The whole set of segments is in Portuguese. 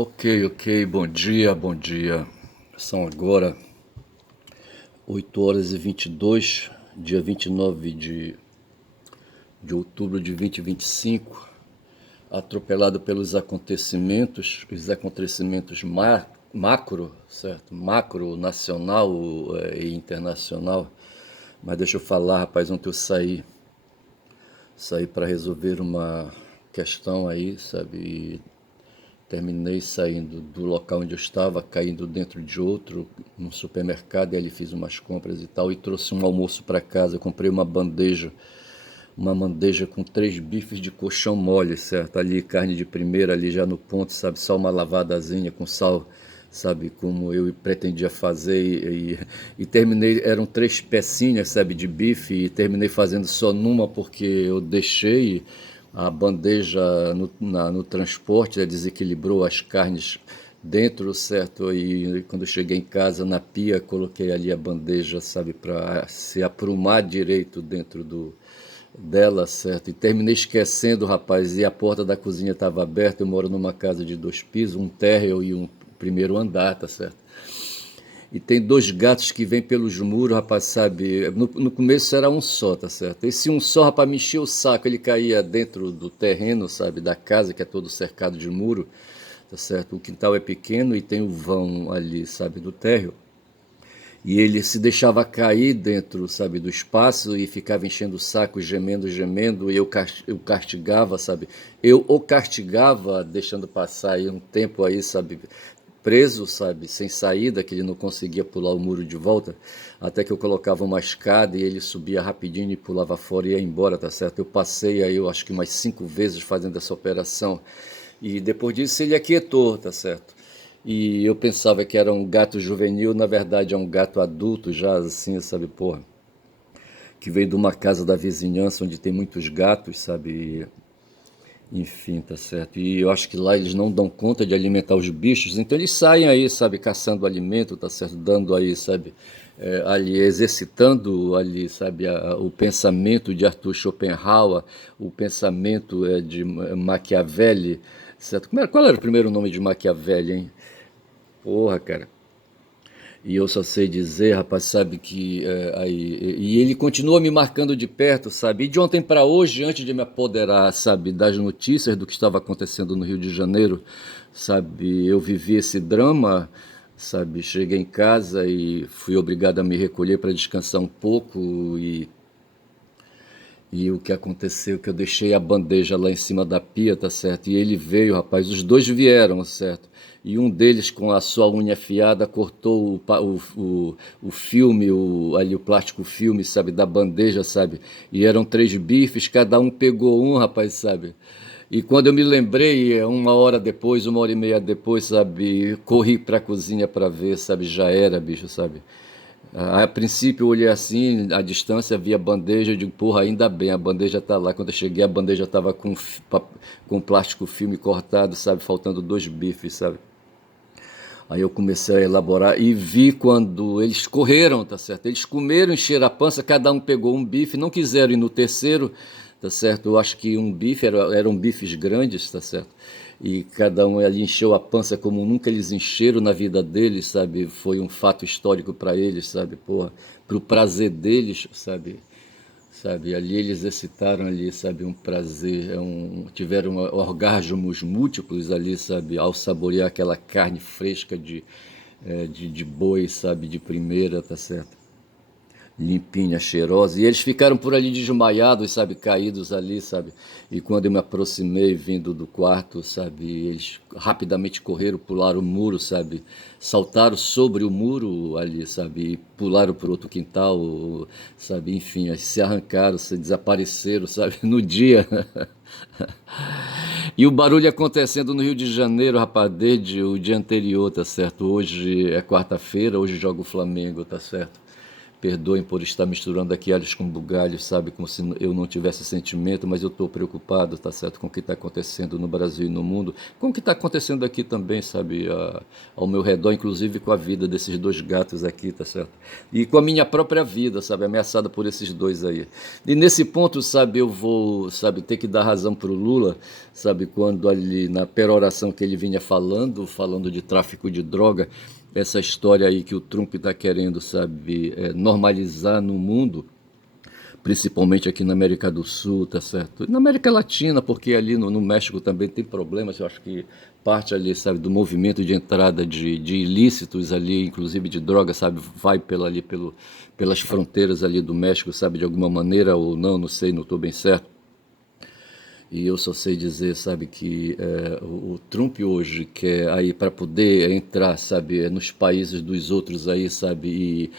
Ok, bom dia, bom dia. São agora 8 horas e 22, dia 29 de outubro de 2025, atropelado pelos acontecimentos, os acontecimentos macro, certo? Macro, nacional e internacional. Mas deixa eu falar, rapaz, ontem eu saí para resolver uma questão aí, sabe? E terminei saindo do local onde eu estava, caindo dentro de outro, num supermercado, e ali fiz umas compras e tal, e trouxe um almoço para casa. Eu comprei uma bandeja com 3 bifes de colchão mole, certo? Ali, carne de primeira, ali já no ponto, sabe? Só uma lavadazinha com sal, sabe? Como eu pretendia fazer, e terminei, eram 3 pecinhas, sabe? De bife, e terminei fazendo só numa porque eu deixei a bandeja no transporte, desequilibrou as carnes dentro, certo? E quando eu cheguei em casa, na pia, coloquei ali a bandeja, sabe, para se aprumar direito dentro dela, certo? E terminei esquecendo, rapaz, e a porta da cozinha estava aberta. Eu moro numa casa de 2 pisos, um térreo e um primeiro andar, tá certo? E tem 2 gatos que vêm pelos muros, rapaz, sabe? No começo era um só, tá certo? Esse um só, rapaz, me enchia o saco. Ele caía dentro do terreno, sabe? Da casa, que é todo cercado de muro, tá certo? O quintal é pequeno e tem o vão ali, sabe? Do térreo. E ele se deixava cair dentro, sabe? Do espaço e ficava enchendo o saco, gemendo, gemendo. E eu castigava, sabe? Eu o castigava, deixando passar aí um tempo aí, sabe? Preso, sabe, sem saída, que ele não conseguia pular o muro de volta, até que eu colocava uma escada e ele subia rapidinho e pulava fora e ia embora, tá certo? Eu passei aí, eu acho que umas 5 vezes fazendo essa operação, e depois disso ele aquietou, tá certo? E eu pensava que era um gato juvenil, na verdade é um gato adulto já, assim, sabe, porra, que veio de uma casa da vizinhança onde tem muitos gatos, sabe? Enfim, tá certo. E eu acho que lá eles não dão conta de alimentar os bichos, então eles saem aí, sabe, caçando alimento, tá certo? Dando aí, sabe, ali, exercitando ali, sabe, o pensamento de Arthur Schopenhauer, o pensamento de Machiavelli, certo? Qual era o primeiro nome de Machiavelli, hein? Porra, cara. E eu só sei dizer, rapaz, sabe que e ele continua me marcando de perto, sabe? E de ontem para hoje, antes de me apoderar, sabe, das notícias do que estava acontecendo no Rio de Janeiro, sabe, eu vivi esse drama, sabe? Cheguei em casa e fui obrigado a me recolher para descansar um pouco, e o que aconteceu, que eu deixei a bandeja lá em cima da pia, tá certo? E ele veio, rapaz, os dois vieram, certo? E um deles, com a sua unha afiada, cortou o filme, ali o plástico filme, sabe, da bandeja, sabe? E eram 3 bifes, cada um pegou um, rapaz, sabe? E quando eu me lembrei, 1 hora depois, 1 hora e meia depois, sabe, corri pra cozinha pra ver, sabe, já era, bicho, sabe? A princípio eu olhei assim, à distância, vi a bandeja, eu digo, porra, ainda bem, a bandeja tá lá. Quando eu cheguei, a bandeja tava com plástico filme cortado, sabe, faltando 2 bifes, sabe. Aí eu comecei a elaborar e vi quando eles correram, tá certo? Eles comeram, encheram a pança, cada um pegou um bife, não quiseram ir no terceiro, tá certo? Eu acho que um bife, eram bifes grandes, tá certo? E cada um ali encheu a pança como nunca eles encheram na vida deles, sabe? Foi um fato histórico para eles, sabe? Porra, pro prazer deles, sabe? Sabe, ali eles excitaram ali, sabe, um prazer, tiveram orgasmos múltiplos ali, sabe, ao saborear aquela carne fresca de boi, sabe, de primeira, tá certo? Limpinha, cheirosa, e eles ficaram por ali desmaiados, sabe, caídos ali, sabe, e quando eu me aproximei vindo do quarto, sabe, eles rapidamente correram, pularam o muro, sabe, saltaram sobre o muro ali, sabe, e pularam para outro quintal, sabe, enfim, se arrancaram, se desapareceram, sabe, no dia. E o barulho acontecendo no Rio de Janeiro, rapaz, desde o dia anterior, tá certo? Hoje é quarta-feira, hoje joga o Flamengo, tá certo? Perdoem por estar misturando aqui alhos com bugalhos, sabe? Como se eu não tivesse sentimento, mas eu estou preocupado, tá certo? Com o que está acontecendo no Brasil e no mundo, com o que está acontecendo aqui também, sabe? Ao meu redor, inclusive com a vida desses dois gatos aqui, tá certo? E com a minha própria vida, sabe? Ameaçada por esses dois aí. E nesse ponto, sabe, eu vou, sabe, ter que dar razão pro Lula, sabe? Quando ali na peroração que ele vinha falando de tráfico de droga, essa história aí que o Trump está querendo, sabe, normalizar no mundo, principalmente aqui na América do Sul, tá certo? E na América Latina, porque ali no México também tem problemas, eu acho que parte ali, sabe, do movimento de entrada de ilícitos ali, inclusive de drogas, sabe, vai pelas fronteiras ali do México, sabe, de alguma maneira ou não sei, não estou bem certo. E eu só sei dizer, sabe, que o Trump hoje quer aí para poder entrar, sabe, nos países dos outros aí, sabe,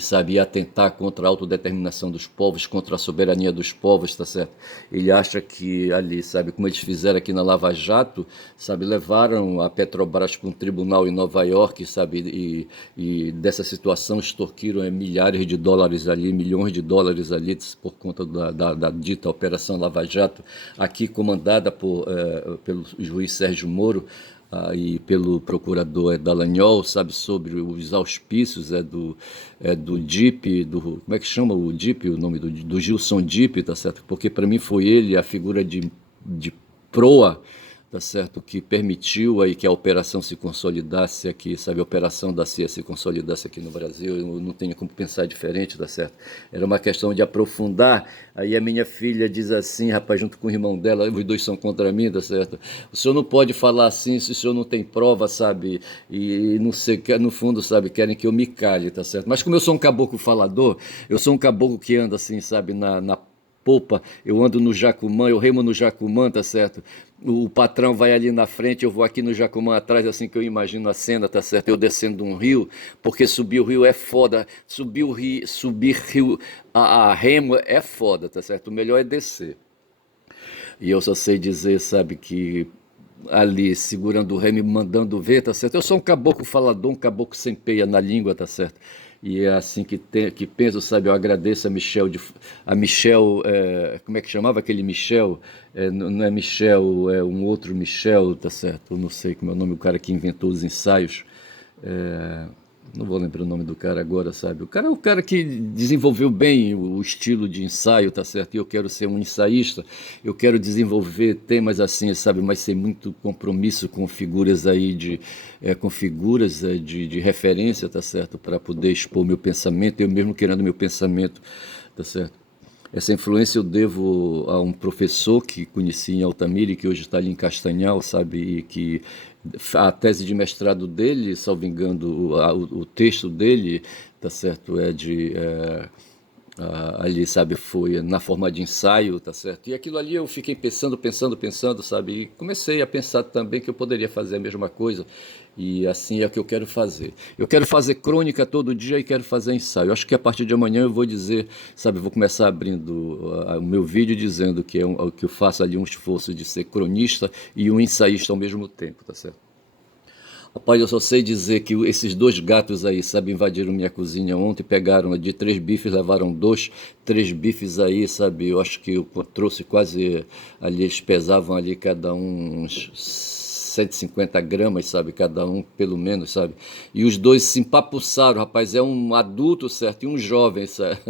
sabe, e atentar contra a autodeterminação dos povos, contra a soberania dos povos, tá certo? Ele acha que ali, sabe, como eles fizeram aqui na Lava Jato, sabe, levaram a Petrobras para um tribunal em Nova York, sabe, e dessa situação extorquiram milhares de dólares ali, milhões de dólares ali por conta da dita Operação Lava Jato, aqui comandada pelo juiz Sérgio Moro e pelo procurador Dallagnol, sabe, sobre os auspícios do DIP, como é que chama o DIP, o nome do Gilson DIP, tá certo? Porque para mim foi ele a figura de proa, tá certo, que permitiu aí que a operação se consolidasse aqui, sabe, a operação da CIA se consolidasse aqui no Brasil. Eu não tenho como pensar diferente, tá certo? Era uma questão de aprofundar. Aí a minha filha diz assim, rapaz, junto com o irmão dela, os dois são contra mim, tá certo? O senhor não pode falar assim se o senhor não tem prova, sabe? E não sei, no fundo, sabe, querem que eu me cale, tá certo? Mas como eu sou um caboclo falador, eu sou um caboclo que anda assim, sabe, na popa, eu ando no Jacumã, eu remo no Jacumã, tá certo? O patrão vai ali na frente, eu vou aqui no Jacumã atrás, assim que eu imagino a cena, tá certo? Eu descendo um rio, porque subir o rio é foda, subir rio a remo é foda, tá certo? O melhor é descer. E eu só sei dizer, sabe, que ali segurando o remo e mandando ver, tá certo? Eu sou um caboclo falador, um caboclo sem peia na língua, tá certo? E é assim que penso, sabe? Eu agradeço a Michel, como é que chamava aquele Michel? Não é Michel, é um outro Michel, tá certo? Eu não sei como é o nome, o cara que inventou os ensaios. É, não vou lembrar o nome do cara agora, sabe? O cara é o cara que desenvolveu bem o estilo de ensaio, tá certo? E eu quero ser um ensaísta, eu quero desenvolver temas assim, sabe? Mas sem muito compromisso com figuras aí com figuras de referência, tá certo? Para poder expor meu pensamento, eu mesmo querendo meu pensamento, tá certo? Essa influência eu devo a um professor que conheci em Altamira, que hoje está ali em Castanhal, sabe? E que a tese de mestrado dele, salvo engano, o texto dele, tá certo? Ali, sabe, foi na forma de ensaio, tá certo? E aquilo ali eu fiquei pensando, sabe? E comecei a pensar também que eu poderia fazer a mesma coisa. E assim é o que eu quero fazer. Eu quero fazer crônica todo dia e quero fazer ensaio. Eu acho que a partir de amanhã eu vou dizer, sabe, vou começar abrindo o meu vídeo dizendo que eu faço ali um esforço de ser cronista e um ensaísta ao mesmo tempo, tá certo? Rapaz, eu só sei dizer que esses dois gatos aí, sabe, invadiram minha cozinha ontem, pegaram de 3 bifes, levaram 3 bifes aí, sabe, eu acho que eu trouxe quase, ali eles pesavam ali cada um uns 150 gramas, sabe, cada um pelo menos, sabe, e os dois se empapuçaram, rapaz, é um adulto, certo, e um jovem, sabe.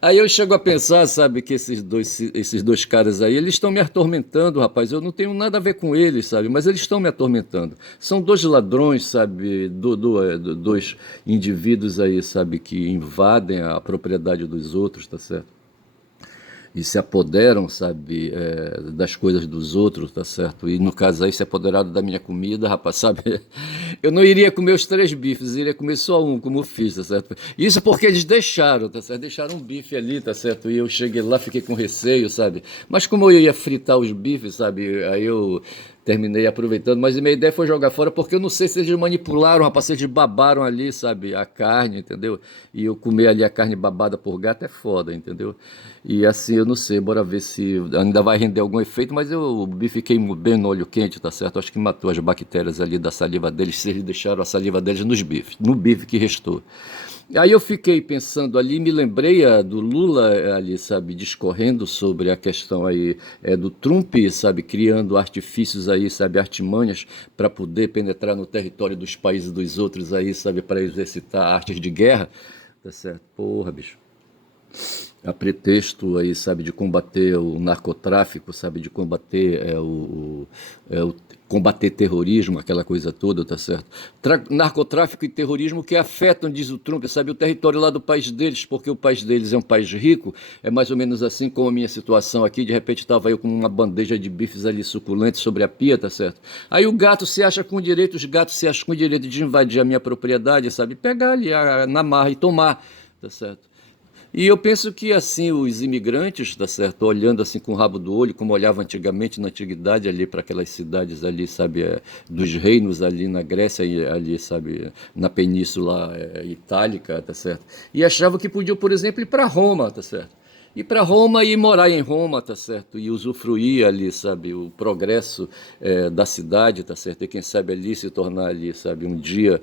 Aí eu chego a pensar, sabe, que esses dois caras aí, eles estão me atormentando, rapaz. Eu não tenho nada a ver com eles, sabe, mas eles estão me atormentando. São dois ladrões, sabe, dois indivíduos aí, sabe, que invadem a propriedade dos outros, tá certo? E se apoderam, sabe, das coisas dos outros, tá certo? E no caso aí, se apoderaram da minha comida, rapaz, sabe? Eu não iria comer os 3 bifes, iria comer só um, como fiz, tá certo? Isso porque eles deixaram, tá certo? Deixaram um bife ali, tá certo? E eu cheguei lá, fiquei com receio, sabe? Mas como eu ia fritar os bifes, sabe? Aí eu terminei aproveitando, mas a minha ideia foi jogar fora, porque eu não sei se eles manipularam, rapaz, se eles babaram ali, sabe, a carne, entendeu? E eu comer ali a carne babada por gato é foda, entendeu? E assim, eu não sei, bora ver se ainda vai render algum efeito, mas o bife queimou bem no óleo quente, tá certo? Acho que matou as bactérias ali da saliva deles, se eles deixaram a saliva deles nos bifes, no bife que restou. Aí eu fiquei pensando ali, me lembrei do Lula ali, sabe, discorrendo sobre a questão aí do Trump, sabe, criando artifícios aí, sabe, artimanhas para poder penetrar no território dos países dos outros aí, sabe, para exercitar artes de guerra, tá certo? Porra, bicho, a pretexto aí, sabe, de combater o narcotráfico, sabe, de combater combater terrorismo, aquela coisa toda, tá certo? Narcotráfico e terrorismo que afetam, diz o Trump, sabe, o território lá do país deles, porque o país deles é um país rico, é mais ou menos assim como a minha situação aqui, de repente estava eu com uma bandeja de bifes ali suculentos sobre a pia, tá certo? Aí o gato se acha com direito, os gatos se acham com direito de invadir a minha propriedade, sabe, pegar ali na marra e tomar, tá certo? E eu penso que assim os imigrantes, tá certo, olhando assim com o rabo do olho, como olhava antigamente na antiguidade ali para aquelas cidades ali, sabe, dos reinos ali na Grécia e ali, sabe, na península itálica, tá certo? E achavam que podiam, por exemplo, ir para Roma, tá certo? Ir para Roma e morar em Roma, tá certo? E usufruir ali, sabe, o progresso da cidade, tá certo? E quem sabe ali se tornar ali, sabe, um dia,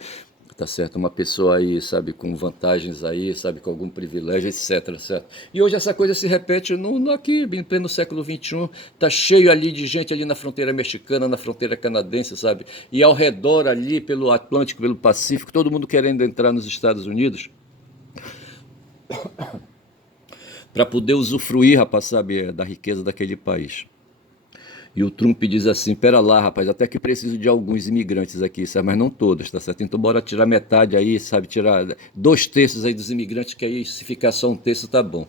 tá certo? Uma pessoa aí, sabe, com vantagens aí, sabe, com algum privilégio, etc, certo? E hoje essa coisa se repete aqui, em pleno século XXI, tá cheio ali de gente ali na fronteira mexicana, na fronteira canadense, sabe? E ao redor ali, pelo Atlântico, pelo Pacífico, todo mundo querendo entrar nos Estados Unidos para poder usufruir, rapaz, sabe, da riqueza daquele país. E o Trump diz assim: pera lá, rapaz, até que preciso de alguns imigrantes aqui, sabe? Mas não todos, tá certo? Então bora tirar metade aí, sabe? Tirar 2 terços aí dos imigrantes, que aí se ficar só 1 terço tá bom.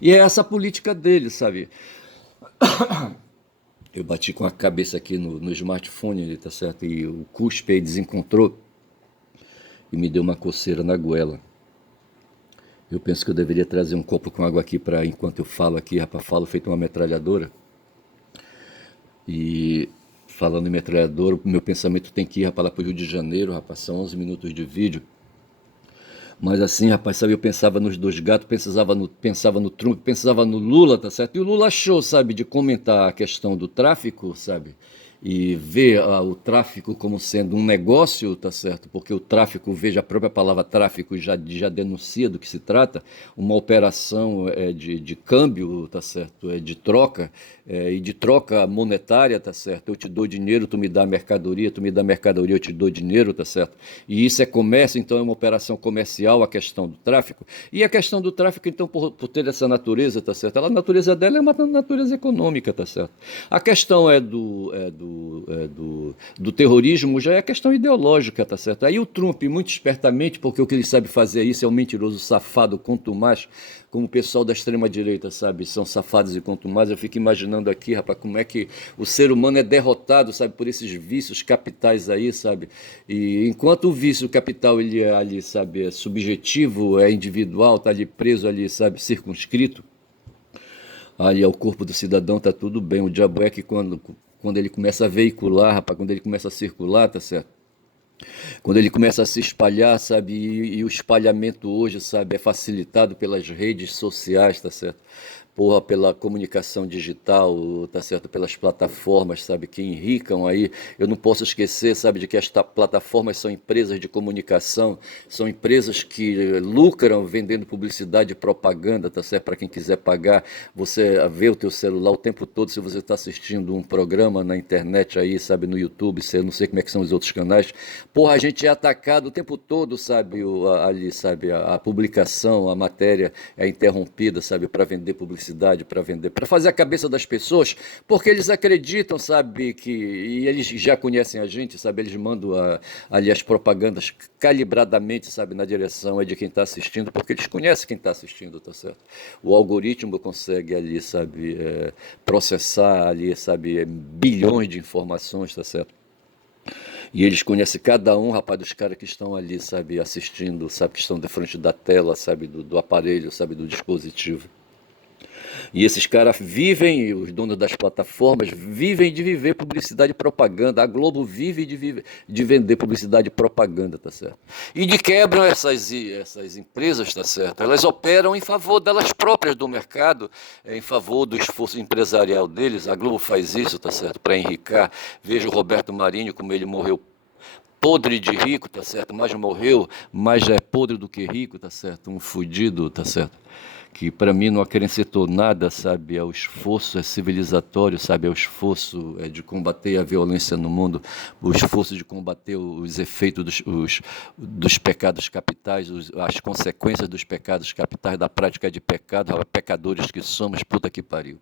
E é essa a política dele, sabe? Eu bati com a cabeça aqui no smartphone, tá certo? E o cuspe aí desencontrou e me deu uma coceira na goela. Eu penso que eu deveria trazer um copo com água aqui para enquanto eu falo aqui, rapaz, falo feito uma metralhadora. E falando em metralhadora, o meu pensamento tem que ir, rapaz, lá pro Rio de Janeiro, rapaz, são 11 minutos de vídeo. Mas assim, rapaz, sabe, eu pensava nos dois gatos, pensava no Trump, pensava no Lula, tá certo? E o Lula achou, sabe, de comentar a questão do tráfico, sabe? E ver o tráfico como sendo um negócio, tá certo? Porque o tráfico, veja, a própria palavra tráfico já denuncia do que se trata, uma operação de câmbio, tá certo? De troca, e de troca monetária, tá certo? Eu te dou dinheiro, tu me dá mercadoria, tu me dá mercadoria, eu te dou dinheiro, tá certo? E isso é comércio, então é uma operação comercial a questão do tráfico. E a questão do tráfico, então, por ter essa natureza, tá certo? A natureza dela é uma natureza econômica, tá certo? A questão do terrorismo já é questão ideológica, tá certo? Aí o Trump, muito espertamente, porque o que ele sabe fazer isso é um mentiroso safado, quanto mais, como o pessoal da extrema-direita, sabe, são safados e quanto mais, eu fico imaginando aqui, rapaz, como é que o ser humano é derrotado, sabe, por esses vícios capitais aí, sabe? E enquanto o vício capital, ele é ali, sabe, é subjetivo, é individual, tá ali preso ali, sabe, circunscrito, ali ao corpo do cidadão, tá tudo bem. O diabo é que quando ele começa a veicular, rapaz, quando ele começa a circular, tá certo? Quando ele começa a se espalhar, sabe? E o espalhamento hoje, sabe, é facilitado pelas redes sociais, tá certo? Porra, pela comunicação digital, tá certo? Pelas plataformas, sabe, que enricam aí. Eu não posso esquecer, sabe, de que as plataformas são empresas de comunicação, são empresas que lucram vendendo publicidade e propaganda, tá certo? Para quem quiser pagar, você vê o teu celular o tempo todo, se você está assistindo um programa na internet aí, sabe, no YouTube, eu não sei como é que são os outros canais. Porra, a gente é atacado o tempo todo, sabe, ali, sabe, a publicação, a matéria é interrompida, sabe, para vender publicidade, para vender, para fazer a cabeça das pessoas, porque eles acreditam, sabe, e eles já conhecem a gente, sabe, eles mandam ali as propagandas calibradamente, sabe, na direção de quem está assistindo, porque eles conhecem quem está assistindo, tá certo? O algoritmo consegue ali, sabe, processar ali, sabe, bilhões de informações, tá certo? E eles conhecem cada um, rapaz, dos caras que estão ali, sabe, assistindo, sabe, que estão de frente da tela, sabe, do aparelho, sabe, do dispositivo. E esses caras vivem, os donos das plataformas, vivem de viver publicidade e propaganda. A Globo vive de vender publicidade e propaganda, tá certo? E de quebra essas empresas, tá certo? Elas operam em favor delas próprias do mercado, em favor do esforço empresarial deles. A Globo faz isso, tá certo? Para enricar. Veja o Roberto Marinho, como ele morreu podre de rico, tá certo? Mais morreu, mais é podre do que rico, tá certo? Um fudido, tá certo? Que para mim não acrescentou nada, sabe? É o esforço, é civilizatório, sabe? É o esforço de combater a violência no mundo, o esforço de combater os efeitos dos pecados capitais, as consequências dos pecados capitais, da prática de pecado, pecadores que somos, puta que pariu.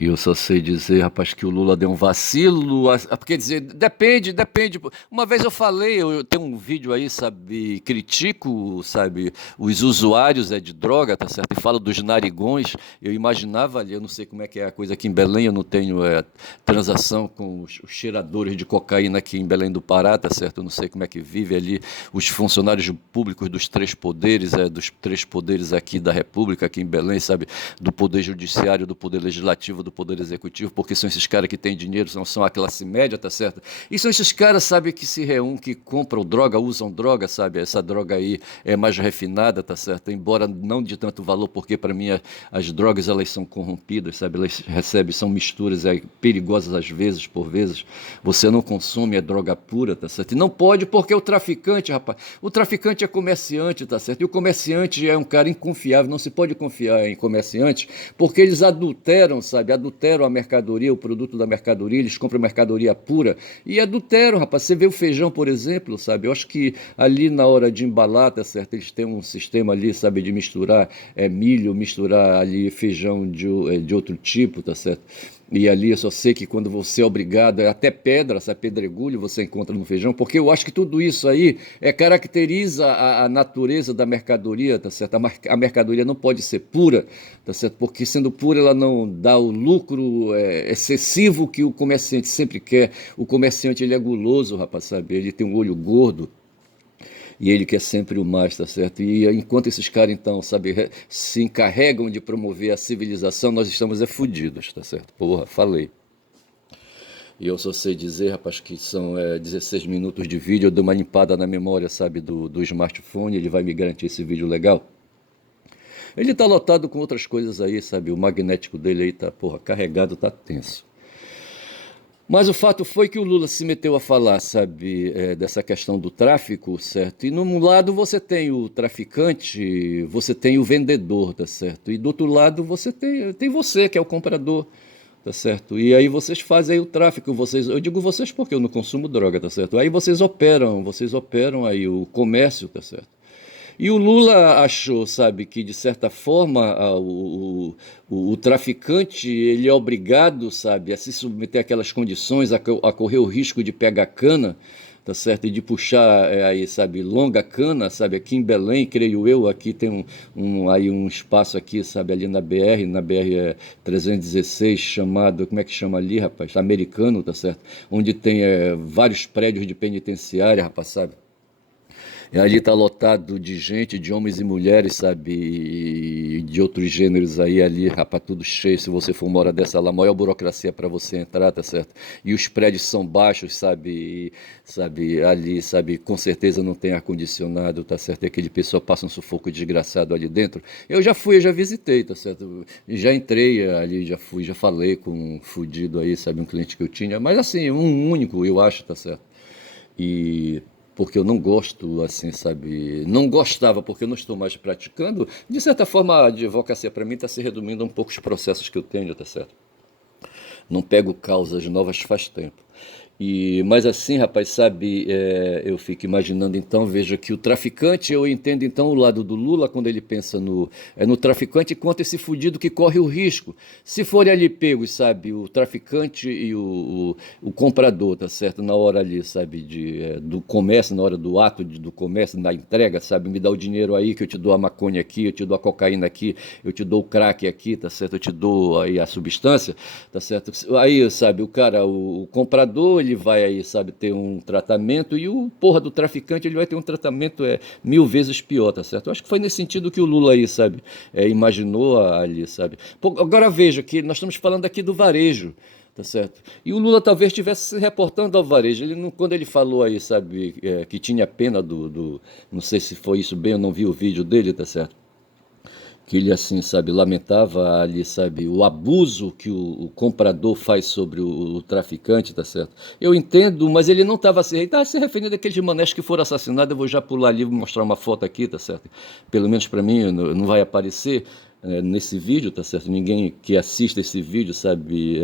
E eu só sei dizer, rapaz, que o Lula deu um vacilo, porque dizer, depende. Uma vez eu falei, eu tenho um vídeo aí, sabe, critico, sabe, os usuários de droga, tá certo? E falo dos narigões, eu imaginava ali, eu não sei como é que é a coisa aqui em Belém, eu não tenho transação com os cheiradores de cocaína aqui em Belém do Pará, tá certo? Eu não sei como é que vive ali os funcionários públicos dos três poderes aqui da República, aqui em Belém, sabe, do Poder Judiciário, do Poder Legislativo, do Poder Executivo, porque são esses caras que têm dinheiro, não são a classe média, tá certo? E são esses caras, sabe, que se reúnem, que compram droga, usam droga, sabe? Essa droga aí é mais refinada, tá certo? Embora não de tanto valor, porque para mim as drogas elas são corrompidas, sabe? Elas são misturas perigosas às vezes, por vezes. Você não consome a droga pura, tá certo? E não pode porque o traficante, rapaz, o traficante é comerciante, tá certo? E o comerciante é um cara inconfiável, não se pode confiar em comerciantes, porque eles adulteram, sabe? Adulteram a mercadoria, o produto da mercadoria, eles compram mercadoria pura e adulteram, rapaz. Você vê o feijão, por exemplo, sabe? Eu acho que ali na hora de embalar, tá certo? Eles têm um sistema ali, sabe, de misturar milho, misturar ali feijão de outro tipo, tá certo? E ali eu só sei que quando você é obrigado, até pedra, essa pedregulho você encontra no feijão, porque eu acho que tudo isso aí caracteriza a natureza da mercadoria, tá certo? A mercadoria não pode ser pura, tá certo? Porque sendo pura ela não dá o lucro excessivo que o comerciante sempre quer. O comerciante ele é guloso, rapaz, sabe? Ele tem um olho gordo. E ele quer sempre o mais, tá certo? E enquanto esses caras, então, sabe, se encarregam de promover a civilização, nós estamos fudidos, tá certo? Porra, falei. E eu só sei dizer, rapaz, que são 16 minutos de vídeo, eu dou uma limpada na memória, sabe, do smartphone, ele vai me garantir esse vídeo legal. Ele tá lotado com outras coisas aí, sabe, o magnético dele aí tá, porra, carregado, tá tenso. Mas o fato foi que o Lula se meteu a falar, sabe, dessa questão do tráfico, certo? E num lado você tem o traficante, você tem o vendedor, tá certo? E do outro lado você tem você, que é o comprador, tá certo? E aí vocês fazem aí o tráfico, eu digo vocês porque eu não consumo droga, tá certo? Aí vocês operam aí o comércio, tá certo? E o Lula achou, sabe, que de certa forma o traficante ele é obrigado, sabe, a se submeter àquelas condições, a correr o risco de pegar cana, tá certo, e de puxar aí, sabe, longa cana, sabe, aqui em Belém, creio eu, aqui tem aí um espaço aqui, sabe, ali na BR 316, chamado, como é que chama ali, rapaz? Americano, tá certo, onde tem vários prédios de penitenciária, rapaz, sabe? E ali está lotado de gente, de homens e mulheres, sabe? E de outros gêneros aí, ali, rapaz, tudo cheio. Se você for uma hora dessa lá, a maior burocracia para você entrar, tá certo? E os prédios são baixos, sabe? Ali, sabe? Com certeza não tem ar-condicionado, tá certo? E aquele pessoal passa um sufoco desgraçado ali dentro. Eu já fui, eu já visitei, tá certo? Já entrei ali, já fui, já falei com um fudido aí, sabe? Um cliente que eu tinha. Mas assim, um único, eu acho, tá certo? E porque eu não gosto, assim, sabe? Não gostava porque eu não estou mais praticando. De certa forma, a advocacia para mim está se resumindo a um pouco os processos que eu tenho, tá certo? Não pego causas novas faz tempo. Mas assim, rapaz, sabe, eu fico imaginando então, veja que o traficante, eu entendo então o lado do Lula quando ele pensa no traficante quanto esse fudido que corre o risco. Se forem ali pegos, sabe, o traficante e o comprador, tá certo, na hora ali, sabe, do comércio, na hora do ato do comércio, da entrega, sabe, me dá o dinheiro aí que eu te dou a maconha aqui, eu te dou a cocaína aqui, eu te dou o crack aqui, tá certo, eu te dou aí a substância, tá certo. Aí, sabe, o cara, o comprador, ele vai aí, sabe, ter um tratamento e o porra do traficante ele vai ter um tratamento 1000 vezes pior, tá certo? Eu acho que foi nesse sentido que o Lula aí, sabe, imaginou ali, sabe? Pô, agora veja que nós estamos falando aqui do varejo, tá certo? E o Lula talvez estivesse se reportando ao varejo. Ele não, quando ele falou aí, sabe, que tinha pena não sei se foi isso bem, eu não vi o vídeo dele, tá certo? que ele assim, sabe, lamentava ali, sabe, o abuso que o comprador faz sobre o traficante, tá certo? Eu entendo, mas ele não estava se, ele estava se referindo àqueles manés que foram assassinados. Eu vou já pular ali, vou mostrar uma foto aqui, tá certo? Pelo menos para mim não vai aparecer nesse vídeo, tá certo? Ninguém que assista esse vídeo, sabe,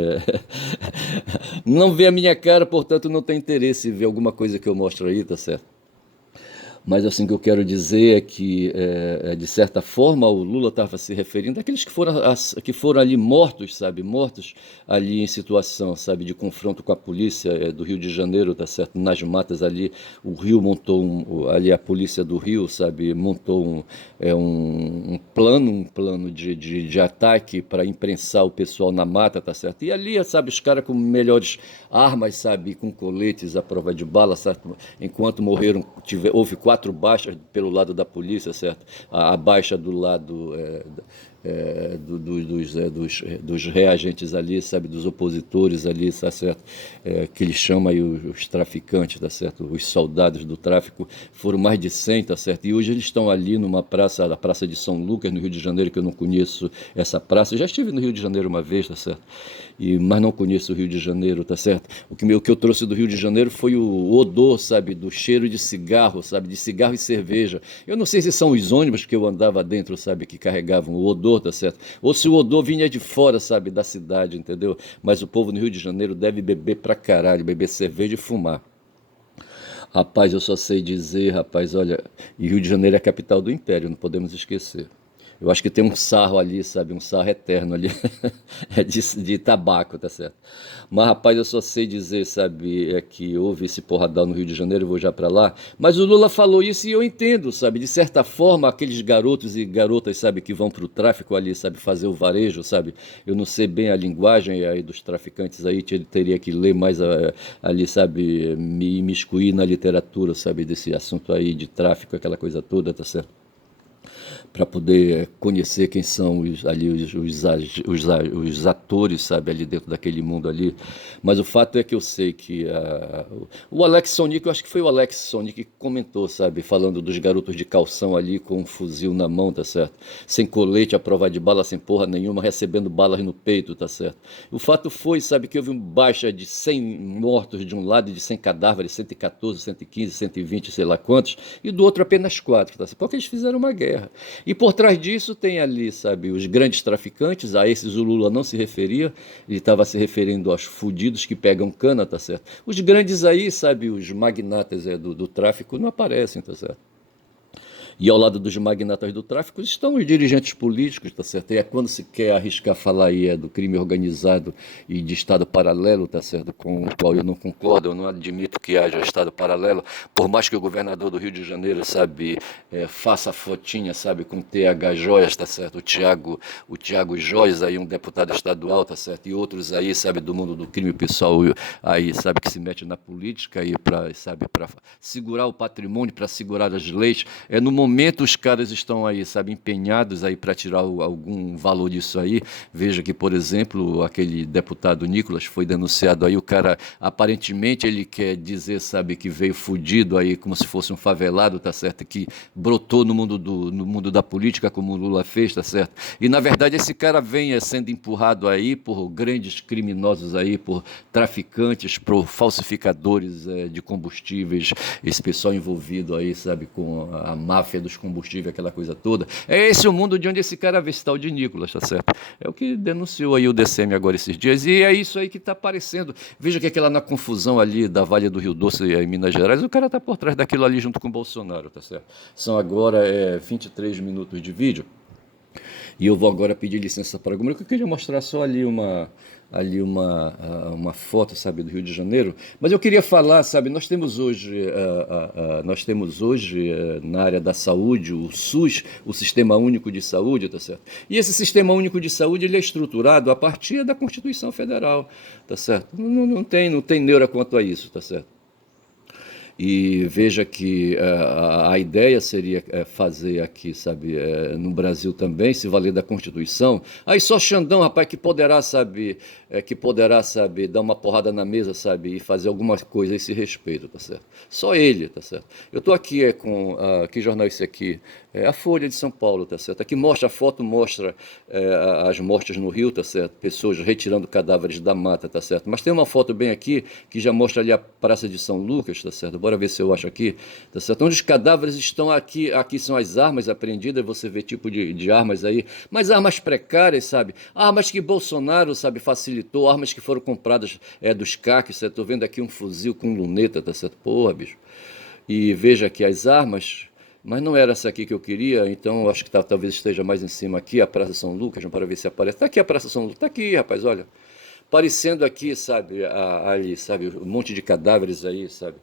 não vê a minha cara, portanto não tem interesse em ver alguma coisa que eu mostro aí, tá certo? Mas assim, o que eu quero dizer é que, de certa forma, o Lula estava se referindo àqueles que foram ali mortos, sabe? Mortos ali em situação, sabe, de confronto com a polícia do Rio de Janeiro, tá certo? Nas matas ali, o Rio montou ali a polícia do Rio, sabe? Montou um plano de ataque para imprensar o pessoal na mata, tá certo? E ali, sabe, os caras com melhores armas, sabe, com coletes à prova de bala, sabe? Enquanto morreram, houve 4 baixas pelo lado da polícia, certo? A baixa do lado dos reagentes ali, sabe, dos opositores ali, tá certo? Que eles chamam aí os traficantes, tá certo? Os soldados do tráfico, foram mais de 100, tá certo? E hoje eles estão ali numa praça, a Praça de São Lucas, no Rio de Janeiro, que eu não conheço essa praça. Eu já estive no Rio de Janeiro uma vez, tá certo? Mas não conheço o Rio de Janeiro, tá certo? O que eu trouxe do Rio de Janeiro foi o odor, sabe, do cheiro de cigarro, sabe, de cigarro e cerveja. Eu não sei se são os ônibus que eu andava dentro, sabe, que carregavam o odor, tá certo? Ou se o odor vinha de fora, sabe, da cidade, entendeu? Mas o povo no Rio de Janeiro deve beber pra caralho, beber cerveja e fumar. Rapaz, eu só sei dizer, rapaz, olha, e Rio de Janeiro é a capital do império, não podemos esquecer. Eu acho que tem um sarro ali, sabe? Um sarro eterno ali. É de tabaco, tá certo? Mas, rapaz, eu só sei dizer, sabe? É que houve esse porradão no Rio de Janeiro, eu vou já pra lá. Mas o Lula falou isso e eu entendo, sabe? De certa forma, aqueles garotos e garotas, sabe? Que vão pro tráfico ali, sabe? Fazer o varejo, sabe? Eu não sei bem a linguagem aí dos traficantes aí, ele teria que ler mais ali, sabe? Me imiscuir na literatura, sabe? Desse assunto aí de tráfico, aquela coisa toda, tá certo? Para poder conhecer quem são ali os atores, sabe, ali dentro daquele mundo ali. Mas o fato é que eu sei que o Alex Sonic, eu acho que foi o Alex Sonic que comentou, sabe, falando dos garotos de calção ali com um fuzil na mão, tá certo? Sem colete, à prova de bala, sem porra nenhuma, recebendo balas no peito, tá certo? O fato foi, sabe, que houve uma baixa de 100 mortos de um lado e de 100 cadáveres, 114, 115, 120, sei lá quantos, e do outro apenas 4, tá certo? Porque eles fizeram uma guerra. E por trás disso tem ali, sabe, os grandes traficantes, a esses o Lula não se referia, ele estava se referindo aos fudidos que pegam cana, tá certo? Os grandes aí, sabe, os magnatas do tráfico não aparecem, tá certo? E ao lado dos magnatas do tráfico estão os dirigentes políticos, tá certo? E é quando se quer arriscar falar aí do crime organizado e de Estado paralelo, tá certo? Com o qual eu não concordo, eu não admito que haja Estado paralelo, por mais que o governador do Rio de Janeiro, sabe, faça fotinha, sabe, com TH Joias, tá certo? O Tiago Joias aí, um deputado estadual, tá certo? E outros aí, sabe, do mundo do crime, pessoal aí, sabe, que se mete na política aí para, sabe, para segurar o patrimônio, para segurar as leis. No momento os caras estão aí, sabe, empenhados aí para tirar algum valor disso aí. Veja que, por exemplo, aquele deputado Nicolas foi denunciado aí, o cara, aparentemente ele quer dizer, sabe, que veio fudido aí como se fosse um favelado, tá certo? Que brotou no mundo da política como o Lula fez, tá certo? E na verdade esse cara vem sendo empurrado aí por grandes criminosos aí, por traficantes, por falsificadores de combustíveis, esse pessoal envolvido aí, sabe, com a máfia dos combustíveis, aquela coisa toda. É esse o mundo de onde esse cara vê, esse tal de Nicolas, tá certo? É o que denunciou aí o DCM agora esses dias, e é isso aí que está aparecendo. Veja que aquela na confusão ali da Vale do Rio Doce em Minas Gerais, o cara está por trás daquilo ali junto com o Bolsonaro, tá certo? São agora 23 minutos de vídeo. E eu vou agora pedir licença para alguma, porque eu queria mostrar só uma foto, sabe, do Rio de Janeiro. Mas eu queria falar, sabe, nós temos hoje na área da saúde o SUS, o Sistema Único de Saúde, tá certo? E esse Sistema Único de Saúde ele é estruturado a partir da Constituição Federal, tá certo? Não tem neura quanto a isso, tá certo? E veja que a ideia seria fazer aqui, sabe, no Brasil também, se valer da Constituição. Aí só Xandão, rapaz, que poderá, sabe, dar uma porrada na mesa, sabe, e fazer alguma coisa a esse respeito, tá certo? Só ele, tá certo? Eu tô aqui que jornal é esse aqui? É a Folha de São Paulo, tá certo? Aqui mostra a foto, mostra as mortes no Rio, tá certo? Pessoas retirando cadáveres da mata, tá certo? Mas tem uma foto bem aqui que já mostra ali a Praça de São Lucas, tá certo? Bora ver se eu acho aqui, tá certo? Onde os cadáveres estão aqui, aqui são as armas apreendidas, você vê tipo de armas aí, mas armas precárias, sabe? Armas que Bolsonaro, sabe, facilitou, armas que foram compradas dos CACs, certo? Tô vendo aqui um fuzil com luneta, tá certo? Porra, bicho. E veja aqui as armas, mas não era essa aqui que eu queria, então acho que talvez esteja mais em cima aqui, a Praça São Lucas, para ver se aparece. Tá aqui a Praça São Lucas, tá aqui, rapaz, olha. Parecendo aqui, sabe, ali, sabe, um monte de cadáveres aí, sabe?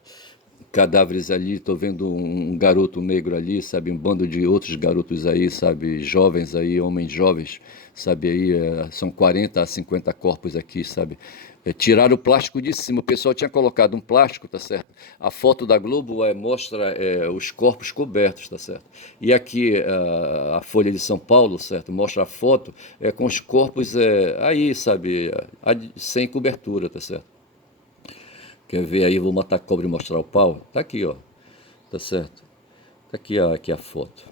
Cadáveres ali, tô vendo um garoto negro ali, sabe, um bando de outros garotos aí, sabe, jovens aí, homens jovens, sabe, aí são 40 a 50 corpos aqui, sabe. Tiraram o plástico de cima, o pessoal tinha colocado um plástico, tá certo? A foto da Globo mostra os corpos cobertos, tá certo? E aqui a Folha de São Paulo, certo? Mostra a foto com os corpos aí, sabe, sem cobertura, tá certo? Quer ver aí? Vou matar a cobra e mostrar o pau. Tá aqui, ó. Tá certo? Tá aqui, aqui a foto.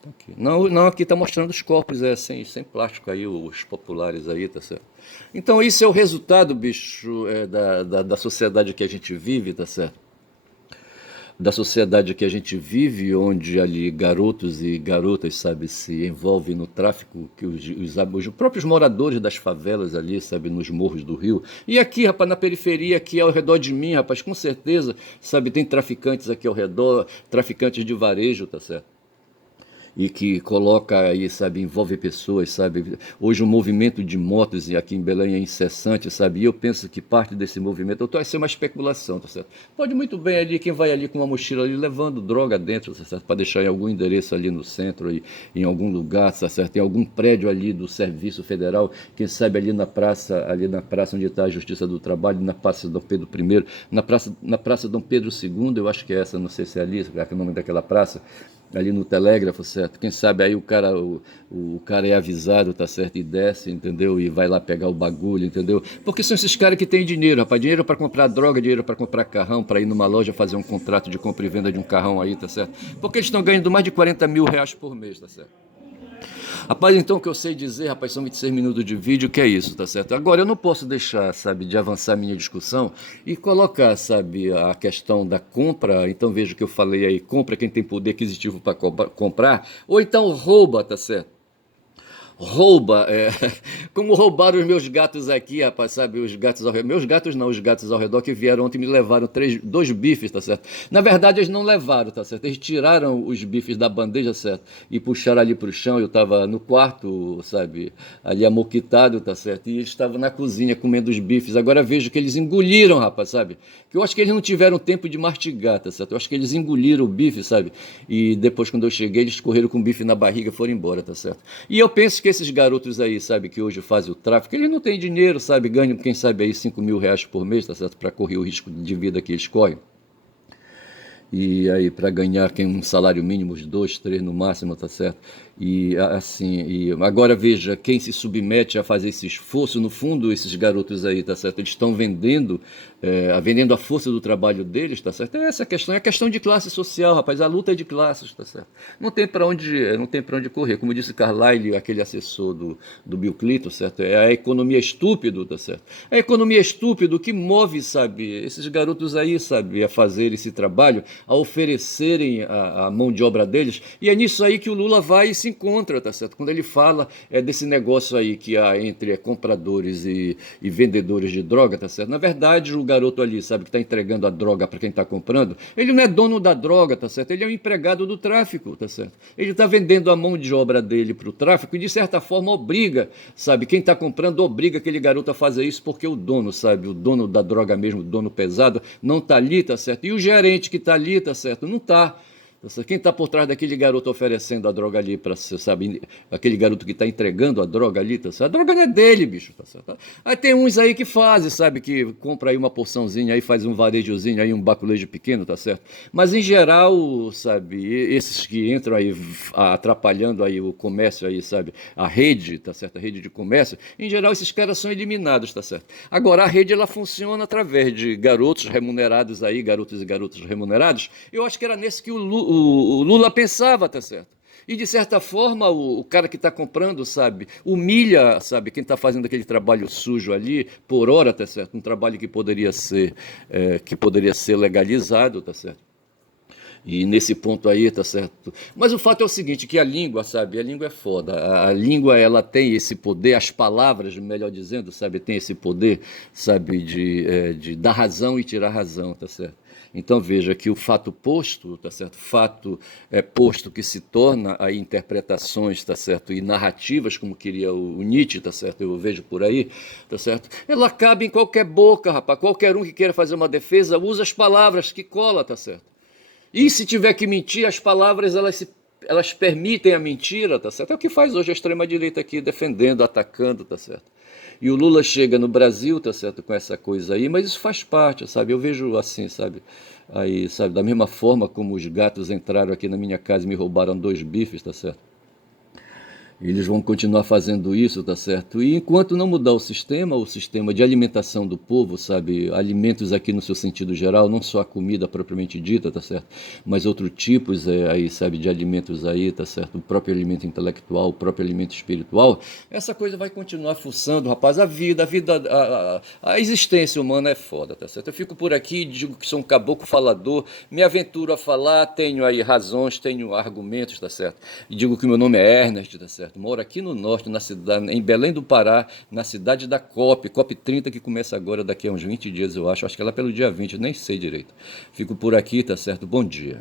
Tá aqui. Não, não, aqui tá mostrando os corpos, sem plástico aí, os populares aí, tá certo? Então isso é o resultado, bicho, da sociedade que a gente vive, tá certo? Da sociedade que a gente vive, onde ali garotos e garotas, sabe, se envolvem no tráfico, que os próprios moradores das favelas ali, sabe, nos morros do Rio. E aqui, rapaz, na periferia, aqui ao redor de mim, rapaz, com certeza, sabe, tem traficantes aqui ao redor, traficantes de varejo, tá certo? E que coloca aí, sabe, envolve pessoas, sabe? Hoje o movimento de motos aqui em Belém é incessante, sabe? E eu penso que parte desse movimento, eu tô, isso é uma especulação, tá certo? Pode muito bem ali, quem vai ali com uma mochila ali levando droga dentro, tá certo? Para deixar em algum endereço ali no centro, aí, em algum lugar, tá certo? Tem algum prédio ali do Serviço Federal, quem sabe ali na praça onde está a Justiça do Trabalho, na Praça Dom Pedro I, na praça Dom Pedro II, eu acho que é essa, não sei se é ali, é o nome daquela praça, ali no telégrafo, certo? Quem sabe aí o cara é avisado, tá certo? E desce, entendeu? E vai lá pegar o bagulho, entendeu? Porque são esses caras que têm dinheiro, rapaz. Dinheiro para comprar droga, dinheiro para comprar carrão, para ir numa loja fazer um contrato de compra e venda de um carrão aí, tá certo? Porque eles estão ganhando mais de 40 mil reais por mês, tá certo? Rapaz, então o que eu sei dizer, rapaz, são 26 minutos de vídeo, que é isso, tá certo? Agora, eu não posso deixar, sabe, de avançar minha discussão e colocar, sabe, a questão da compra. Então, veja o que eu falei aí: compra quem tem poder aquisitivo para comprar, ou então rouba, tá certo? Rouba, como roubaram os meus gatos aqui, rapaz, sabe, os gatos ao redor, meus gatos não, os gatos ao redor que vieram ontem me levaram dois bifes, tá certo? Na verdade eles não levaram, tá certo? Eles tiraram os bifes da bandeja, certo? E puxaram ali pro chão, eu tava no quarto, sabe, ali amoquitado, tá certo? E eles estavam na cozinha comendo os bifes, agora vejo que eles engoliram, rapaz, sabe? Que eu acho que eles não tiveram tempo de mastigar, tá certo? Eu acho que eles engoliram o bife, sabe? E depois quando eu cheguei eles correram com o bife na barriga e foram embora, tá certo? E eu penso que esses garotos aí, sabe, que hoje fazem o tráfico, eles não têm dinheiro, sabe, ganham, quem sabe aí 5 mil reais por mês, tá certo, para correr o risco de vida que eles correm. E aí, para ganhar quem um salário mínimo, os dois, três no máximo, tá certo? E assim, e agora veja, quem se submete a fazer esse esforço, no fundo, esses garotos aí, tá certo? Eles estão vendendo a força do trabalho deles, tá certo? É essa questão, é a questão de classe social, rapaz, a luta é de classes, tá certo? Não tem para onde correr. Como disse Carlyle, aquele assessor do Bill Clinton, certo? É a economia estúpido, tá certo? A economia estúpido que move, sabe, esses garotos aí, sabe, a fazer esse trabalho, a oferecerem a mão de obra deles, e é nisso aí que o Lula vai e se encontra, tá certo? Quando ele fala desse negócio aí que há entre compradores e vendedores de droga, tá certo? Na verdade, o garoto ali, sabe, que está entregando a droga para quem está comprando, ele não é dono da droga, tá certo? Ele é um empregado do tráfico, tá certo? Ele está vendendo a mão de obra dele para o tráfico e, de certa forma, obriga, sabe? Quem está comprando obriga aquele garoto a fazer isso porque o dono, sabe? O dono da droga mesmo, o dono pesado, não está ali, tá certo? E o gerente que está ali, tá certo? Não está. Quem está por trás daquele garoto oferecendo a droga ali para você, sabe? Aquele garoto que está entregando a droga ali, tá certo? A droga não é dele, bicho, tá certo? Aí tem uns aí que fazem, sabe? Que compra aí uma porçãozinha, aí faz um varejozinho, aí um baculejo pequeno, tá certo? Mas em geral, sabe? Esses que entram aí atrapalhando aí o comércio aí, sabe? A rede, tá certo? A rede de comércio, em geral esses caras são eliminados, tá certo? Agora a rede ela funciona através de garotos remunerados aí, garotos e garotas remunerados. Eu acho que era nesse que o Lula pensava, tá certo? E de certa forma o cara que está comprando, sabe, humilha, sabe, quem está fazendo aquele trabalho sujo ali, por hora, tá certo? Um trabalho que poderia ser legalizado, tá certo? E nesse ponto aí, tá certo? Mas o fato é o seguinte, que a língua, sabe, a língua é foda. A língua, ela tem esse poder, as palavras, melhor dizendo, sabe, tem esse poder, sabe, de dar razão e tirar razão, tá certo? Então veja que o fato posto, tá certo? Fato posto que se torna aí interpretações, tá certo? E narrativas, como queria o Nietzsche, tá certo? Eu vejo por aí, tá certo? Ela cabe em qualquer boca, rapaz. Qualquer um que queira fazer uma defesa usa as palavras que cola, tá certo? E se tiver que mentir, as palavras elas permitem a mentira, tá certo? É o que faz hoje a extrema-direita aqui, defendendo, atacando, tá certo? E o Lula chega no Brasil, tá certo, com essa coisa aí, mas isso faz parte, sabe? Eu vejo assim, sabe? Aí, sabe, da mesma forma como os gatos entraram aqui na minha casa e me roubaram 2 bifes, tá certo? Eles vão continuar fazendo isso, tá certo? E enquanto não mudar o sistema de alimentação do povo, sabe? Alimentos aqui no seu sentido geral, não só a comida propriamente dita, tá certo? Mas outros tipos aí, sabe, de alimentos aí, tá certo? O próprio alimento intelectual, o próprio alimento espiritual, essa coisa vai continuar fuçando, rapaz. A existência humana é foda, tá certo? Eu fico por aqui, digo que sou um caboclo falador, me aventuro a falar, tenho aí razões, tenho argumentos, tá certo? E digo que meu nome é Ernest, tá certo? Moro aqui no norte, na cidade, em Belém do Pará, na cidade da COP 30, que começa agora daqui a uns 20 dias, eu acho. Acho que é lá pelo dia 20, nem sei direito. Fico por aqui, tá certo? Bom dia.